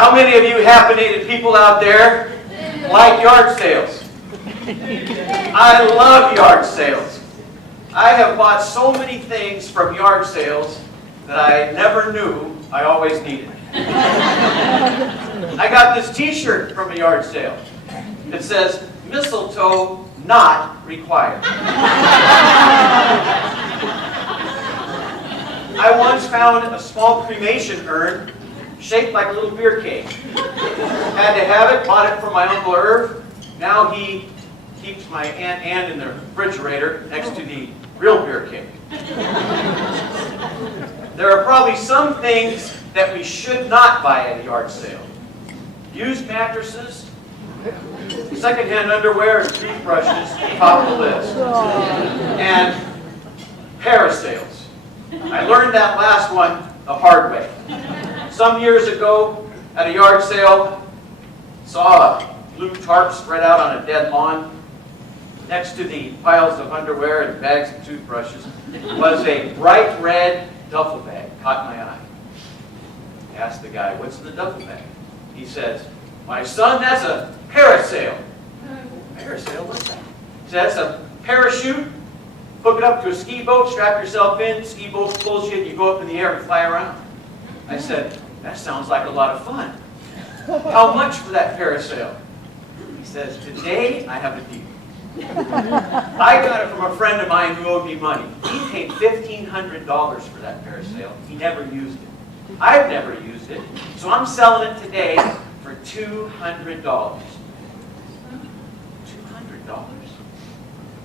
How many of you happy people out there like yard sales? I love yard sales. I have bought so many things from yard sales that I never knew I always needed. I got this t-shirt from a yard sale. It says, mistletoe not required. I once found a small cremation urn shaped like a little beer keg. Had to have it, bought it from my Uncle Irv. Now he keeps my Aunt Ann in the refrigerator next to the real beer keg. There are probably some things that we should not buy at a yard sale. Used mattresses, secondhand underwear, and toothbrushes top of the list. And parasails. I learned that last one the hard way. Some years ago, at a yard sale, saw a blue tarp spread out on a dead lawn. Next to the piles of underwear and bags of toothbrushes was a bright red duffel bag. Caught my eye. I asked the guy, "What's in the duffel bag?" He says, "My son, that's a parasail." Parasail? What's that? He says, "That's a parachute. Hook it up to a ski boat, strap yourself in, ski boat's bullshit, you go up in the air and fly around." I said, "That sounds like a lot of fun. How much for that parasail?" He says, "Today I have a deal. I got it from a friend of mine who owed me money. He paid $1,500 for that parasail. He never used it. I've never used it, so I'm selling it today for $200. $200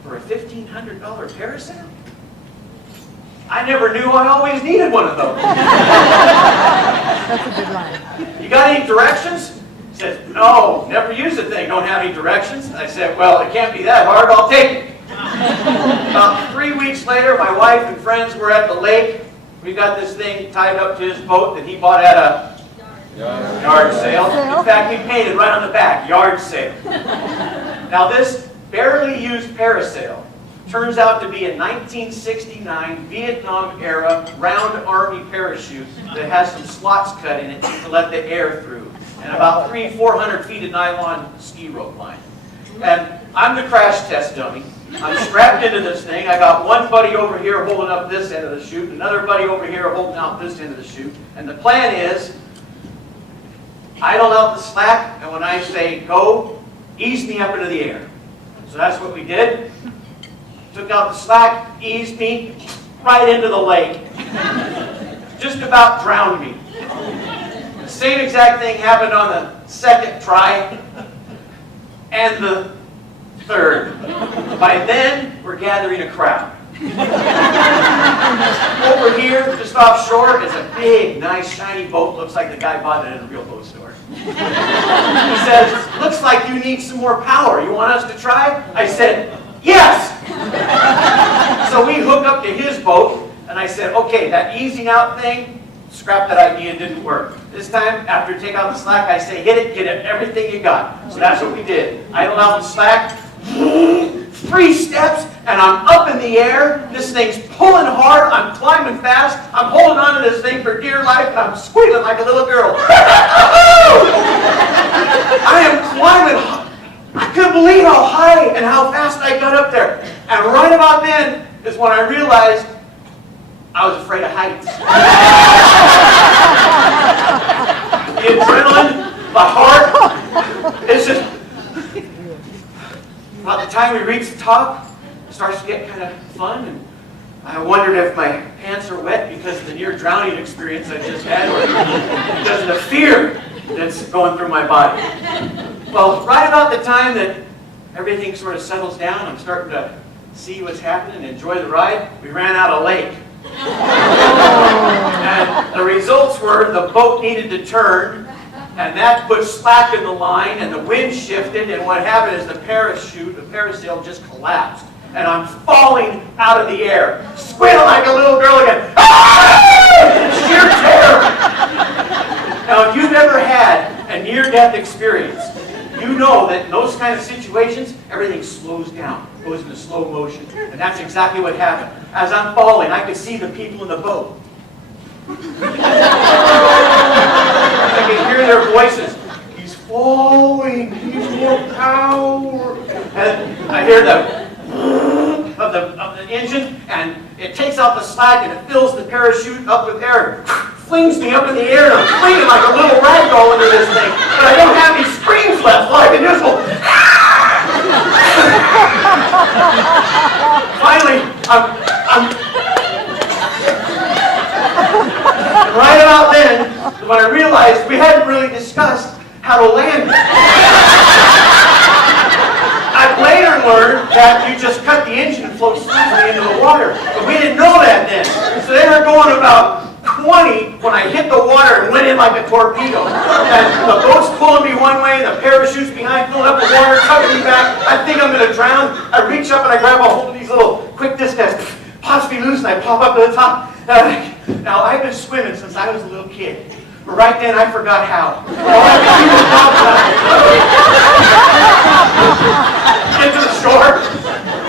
for a $1,500 parasail? I never knew I always needed one of those." That's a good line. "You got any directions?" He says, "No, never used the thing. Don't have any directions." I said, "Well, it can't be that hard. I'll take it." About 3 weeks later, my wife and friends were at the lake. We got this thing tied up to his boat that he bought at a yard sale. In fact, we painted right on the back, "Yard Sale." Now, this barely used parasail turns out to be a 1969 Vietnam-era round army parachute that has some slots cut in it to let the air through, and about 300-400 feet of nylon ski rope line. And I'm the crash test dummy. I'm strapped into this thing. I got one buddy over here holding up this end of the chute, another buddy over here holding out this end of the chute. And the plan is, idle out the slack, and when I say go, ease me up into the air. So that's what we did. Took out the slack, eased me right into the lake. Just about drowned me. The same exact thing happened on the second try and the third. By then, we're gathering a crowd. Over here, just offshore, is a big, nice, shiny boat. Looks like the guy bought it at a real boat store. He says, "Looks like you need some more power. You want us to try?" I said, "Yes!" So we hook up to his boat, and I said, "Okay, that easing out thing, scrap that idea, didn't work. This time, after you take out the slack, I say, hit it, get it, everything you got." So that's what we did. Idled out the slack, 3 steps, and I'm up in the air. This thing's pulling hard. I'm climbing fast. I'm holding on to this thing for dear life, and I'm squealing like a little girl. I am climbing. I couldn't believe how high and how fast I got up there. And right about then is when I realized I was afraid of heights. The adrenaline, the heart, it's just... By the time we reach the top, it starts to get kind of fun, and I wondered if my pants are wet because of the near drowning experience I just had, or because of the fear that's going through my body. Well, right about the time that everything sort of settles down, I'm starting to see what's happening and enjoy the ride, we ran out of lake. And the results were the boat needed to turn, and that put slack in the line, and the wind shifted, and what happened is the parasail just collapsed. And I'm falling out of the air, squealing like a little girl again. Ah! Sheer terror. Now, if you've ever had a near-death experience, you know that in those kind of situations, everything slows down, goes into slow motion. And that's exactly what happened. As I'm falling, I could see the people in the boat. I could hear hear their voices. He's falling, he's more power. And I hear the of the engine, and it takes out the slack and it fills the parachute up with air, flings me up in the air, and I'm flinging like a little rag doll into this thing. But I don't have any springs left, so I can just go. Finally, right about then, when I realized we hadn't really discussed how to land it. I've later learned that you just cut the engine and float smoothly into the water. But we didn't know that then. So they were going about 20 when I hit the water and went in like a torpedo. And the boat's pulling me one way, the parachute's behind, filling up with water, tugging me back. I think I'm going to drown. I reach up and I grab a hold of these little quick disc that pops me loose and I pop up to the top. Now, I've been swimming since I was a little kid. But right then, I forgot how. All I could do was pop get to the shore.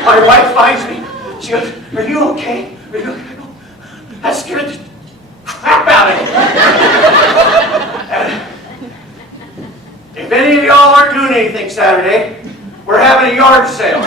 My wife finds me. She goes, "Are you okay? Are you okay?" That scared the crap out of me. And if any of y'all aren't doing anything Saturday, we're having a yard sale.